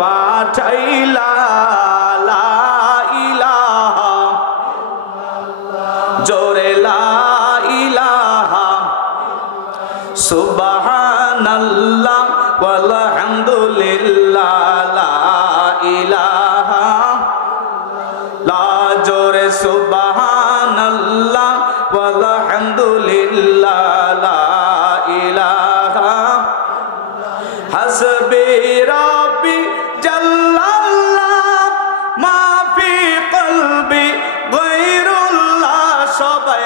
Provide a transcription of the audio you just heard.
পাঠাইলা জোরে সুবহানাল্লাহ ইলাহা। লা জোরে সুবহানাল্লাহ।